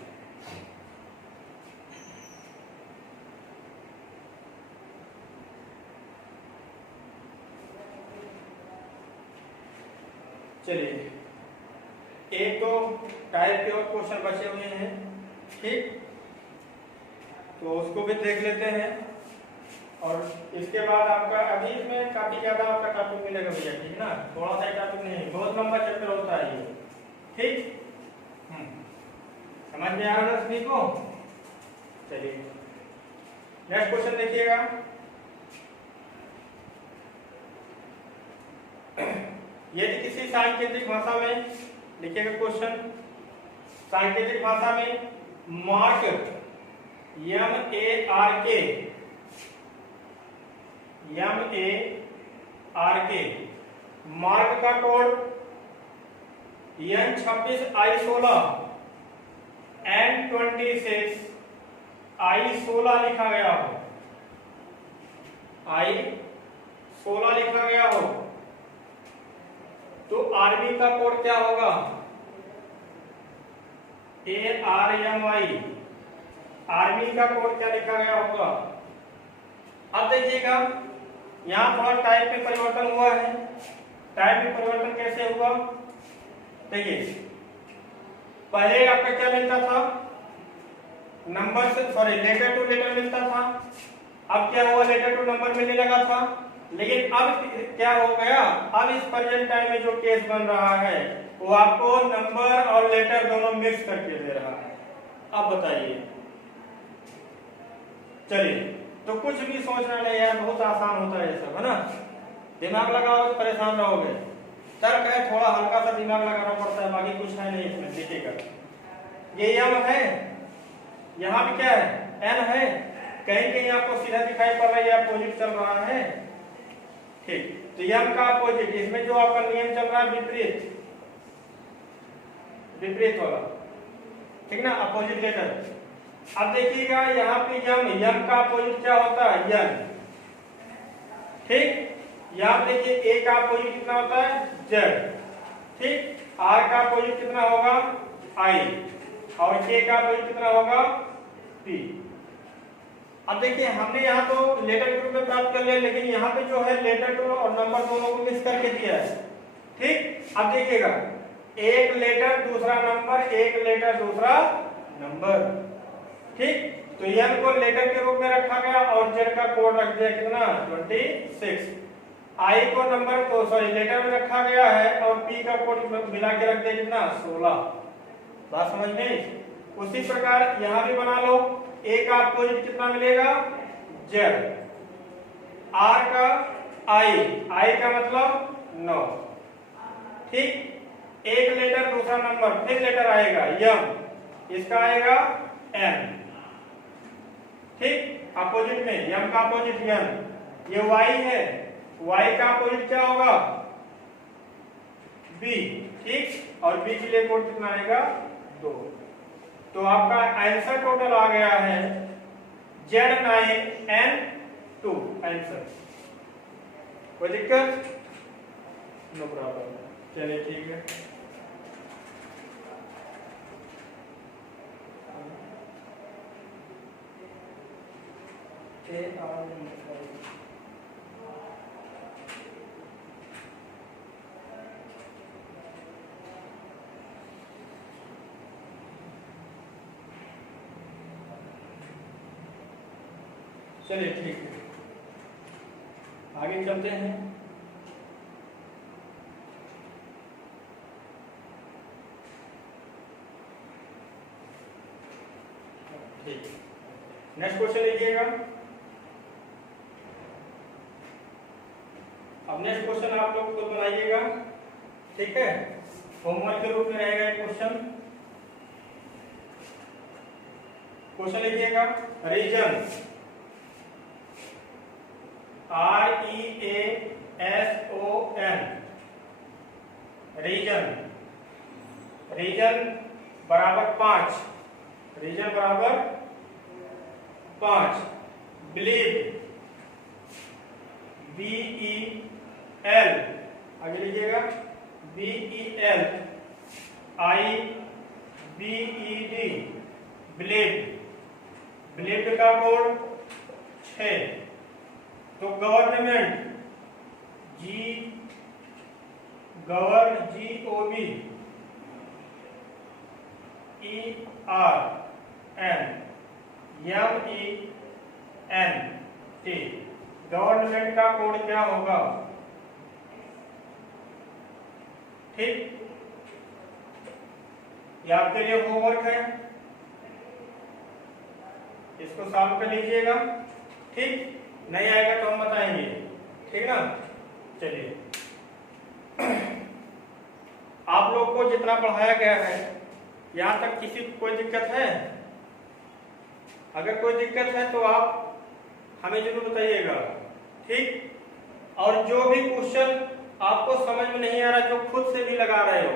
चलिए एक दो टाइप के और क्वेश्चन बचे हुए हैं, ठीक, तो उसको भी देख लेते हैं। और इसके बाद आपका अभी में काफी ज्यादा आपका टॉपिक मिलेगा भैया, ठीक ना, थोड़ा सा टॉपिक नहीं, बहुत लंबा चैप्टर होता है ये, ठीक। समझ में आ रहा है सभी को? चलिए नेक्स्ट क्वेश्चन देखिएगा। यदि किसी सांकेतिक भाषा में लिखिएगा क्वेश्चन, सांकेतिक भाषा में मार्क MARK मार्क का कोड N26I16 N26I16 लिखा गया हो, I16 लिखा गया हो, तो आर्मी का कोड क्या होगा? ARMI, आर्मी का कोड क्या लिखा गया होगा? अब देखिएगा यहाँ थोड़ा टाइप में परिवर्तन हुआ है। टाइप में परिवर्तन कैसे हुआ? देखिए पहले आपका क्या मिलता था, नंबर से लेटर टू लेटर मिलता था। अब क्या हुआ, लेटर टू नंबर मिलने लगा था। लेकिन अब क्या हो गया, अब इस प्रेजेंट टाइम में जो केस बन रहा है वो आपको नंबर और लेटर दोनों मिक्स करके दे रहा है। अब बताइए, चलिए, तो कुछ भी सोचना नहीं है, बहुत आसान होता है ये सब, है ना। दिमाग लगाओ तो परेशान रहोगे। तर्क है, थोड़ा हल्का सा दिमाग लगाना पड़ता है, बाकी कुछ है नहीं इसमें। देखिएगा ये M है, यहाँ भी क्या है, N है, कहीं कहीं आपको सीधा दिखाई पड़ रहा है, अपोजिट चल रहा है, ठीक। तो M का अपोजिट, इसमें जो आपका नियम चल रहा है विपरीत, विपरीत वाला, ठीक ना, अपोजिट लेटर। अब देखिएगा यहाँ पे यम का अपोजिट क्या होता है, यन, ठीक। यहाँ देखिए ए का अपोजिट कितना होता है, जेड, ठीक। आर का अपोजिट कितना होगा, आई, और के का अपोजिट कितना होगा, पी। अब देखिए हमने यहाँ तो लेटर के रूप में प्राप्त कर लिया, लेकिन यहाँ पे जो है लेटर टू और नंबर दोनों को मिक्स करके दिया है, ठीक। अब देखिएगा एक लेटर दूसरा नंबर, एक लेटर दूसरा नंबर, ठीक। तो एन को लेटर के रूप में रखा गया और जेड का कोड रख दिया कितना, 26। आई को नंबर को लेटर में रखा गया है और पी का कोड मिला के रख दिया कितना, 16। बात समझ में? उसी प्रकार यहाँ भी बना लो, ए का अपोजिट कितना मिलेगा, जेड, आर का आई, आई का मतलब 9, ठीक। एक लेटर दूसरा नंबर, फिर लेटर आएगा यम, इसका आएगा एन, ठीक। अपोजिट में यम का अपोजिट एन, ये वाई है, वाई का अपोजिट क्या होगा, बी, ठीक। और बी के लिए कोड कितना आएगा, 2। तो आपका आंसर टोटल आ गया है Z9N2 आंसर। कोई दिक्कत? नो प्रॉब्लम, चलिए ठीक है। चलिए ठीक है, आगे चलते हैं। ठीक, नेक्स्ट क्वेश्चन लीजिएगा। अब नेक्स्ट क्वेश्चन आप लोग खुद बनाइएगा, ठीक है, होमवर्क के रूप में रहेगा ये क्वेश्चन। क्वेश्चन लीजिएगा, रीजन, REASON, रीजन, रीजन बराबर 5, रीजन बराबर 5, बिलीव, BEL, आगे लीजिएगा, BEL, IBED, बिलीव, बिलीव का कोड 6। तो गवर्नमेंट, GOV, गवर्नमेंट का कोड क्या होगा? ठीक, ये आपके लिए होमवर्क है, इसको सॉल्व कर लीजिएगा। ठीक, नहीं आएगा तो हम बताएंगे। ठीक ना, चलिए आप लोग को जितना पढ़ाया गया है यहाँ तक किसी को कोई दिक्कत है? अगर कोई दिक्कत है तो आप हमें जरूर बताइएगा। ठीक, और जो भी क्वेश्चन आपको समझ में नहीं आ रहा, जो खुद से भी लगा रहे हो,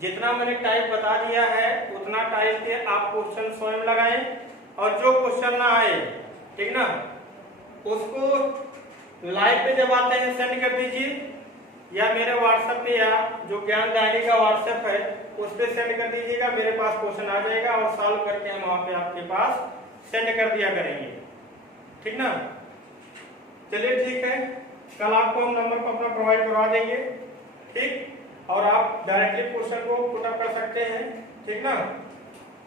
जितना मैंने टाइप बता दिया है उतना टाइप के आप क्वेश्चन स्वयं लगाएं, और जो क्वेश्चन ना आए, ठीक ना, उसको लाइव पे जब आते हैं सेंड कर दीजिए, या मेरे व्हाट्सएप पे, या जो ज्ञान डायरी का व्हाट्सएप है उस पे सेंड कर दीजिएगा। मेरे पास क्वेश्चन आ जाएगा और सॉल्व करके हम वहां पे आपके पास सेंड कर दिया करेंगे। ठीक ना, चलिए ठीक है, कल आपको हम नंबर को अपना प्रोवाइड करवा देंगे। ठीक, और आप डायरेक्टली क्वेश्चन को पुट अप कर सकते हैं। ठीक ना,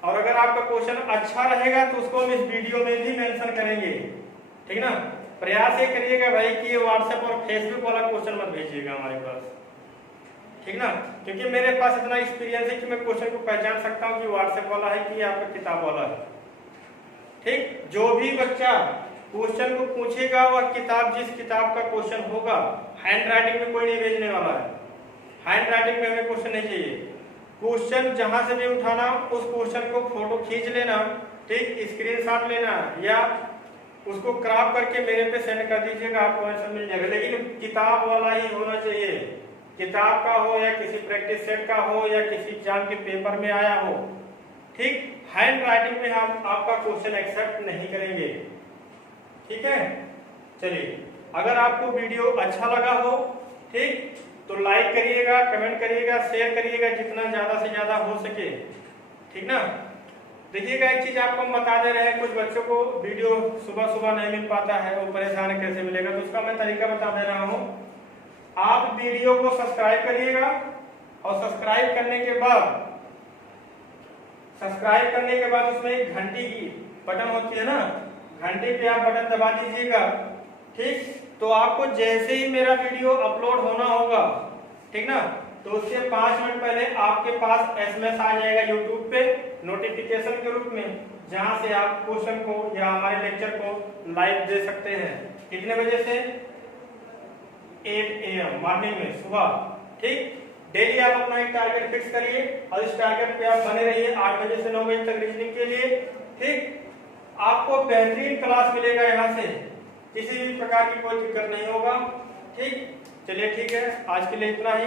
और अगर आपका क्वेश्चन अच्छा रहेगा तो उसको हम इस वीडियो में भी मेंशन करेंगे। ठीक ना, प्रयास ये करिएगा भाई कि ये व्हाट्सएप और फेसबुक वाला क्वेश्चन मत भेजिएगा हमारे पास। ठीक ना, क्योंकि मेरे पास इतना एक्सपीरियंस है कि मैं क्वेश्चन को पहचान सकता हूँ कि व्हाट्सएप वाला है कि आपका किताब वाला है। ठीक, जो भी बच्चा क्वेश्चन को पूछेगा वह किताब, जिस किताब का क्वेश्चन होगा, हैंड राइटिंग में कोई नहीं भेजने वाला है। हैंड राइटिंग में हमें क्वेश्चन नहीं चाहिए। क्वेश्चन जहां से भी उठाना, उस क्वेश्चन को फोटो खींच लेना, ठीक, स्क्रीनशॉट लेना, या उसको क्रॉप करके मेरे पे सेंड कर दीजिएगा, आपको आंसर मिल जाएगा। लेकिन किताब वाला ही होना चाहिए, किताब का हो, या किसी प्रैक्टिस सेट का हो, या किसी एग्जाम के पेपर में आया हो। ठीक, हैंड राइटिंग में हम आपका क्वेश्चन एक्सेप्ट नहीं करेंगे। ठीक है, चलिए, अगर आपको वीडियो अच्छा लगा हो, ठीक, तो लाइक करिएगा, कमेंट करिएगा, शेयर करिएगा जितना ज्यादा से ज्यादा हो सके। ठीक ना, देखिएगा एक चीज आपको हम बता दे रहे हैं, कुछ बच्चों को वीडियो सुबह सुबह नहीं मिल पाता है, वो परेशान कैसे मिलेगा, तो उसका मैं तरीका बता दे रहा हूँ। आप वीडियो को सब्सक्राइब करिएगा, और सब्सक्राइब करने के बाद उसमें एक घंटी की बटन होती है ना, घंटी पे आप बटन दबा दीजिएगा। ठीक, तो आपको जैसे ही मेरा वीडियो अपलोड होना होगा, ठीक ना, तो उससे 5 मिनट पहले आपके पास एसएमएस आ जाएगा यूट्यूब पे नोटिफिकेशन के रूप में, जहां से आप क्वेश्चन को या हमारे लेक्चर को लाइव दे सकते हैं। कितने बजे से? 8 AM मॉर्निंग में, सुबह। ठीक, डेली आप अपना एक टारगेट फिक्स करिए और इस टारगेट पे आप बने रहिए 8 बजे से 9 बजे तक रीजनिंग के लिए। ठीक, आपको बेहतरीन क्लास मिलेगा यहाँ से, किसी भी प्रकार की कोई दिक्कत नहीं होगा। ठीक, चलिए ठीक है, आज के लिए इतना ही।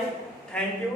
Thank you.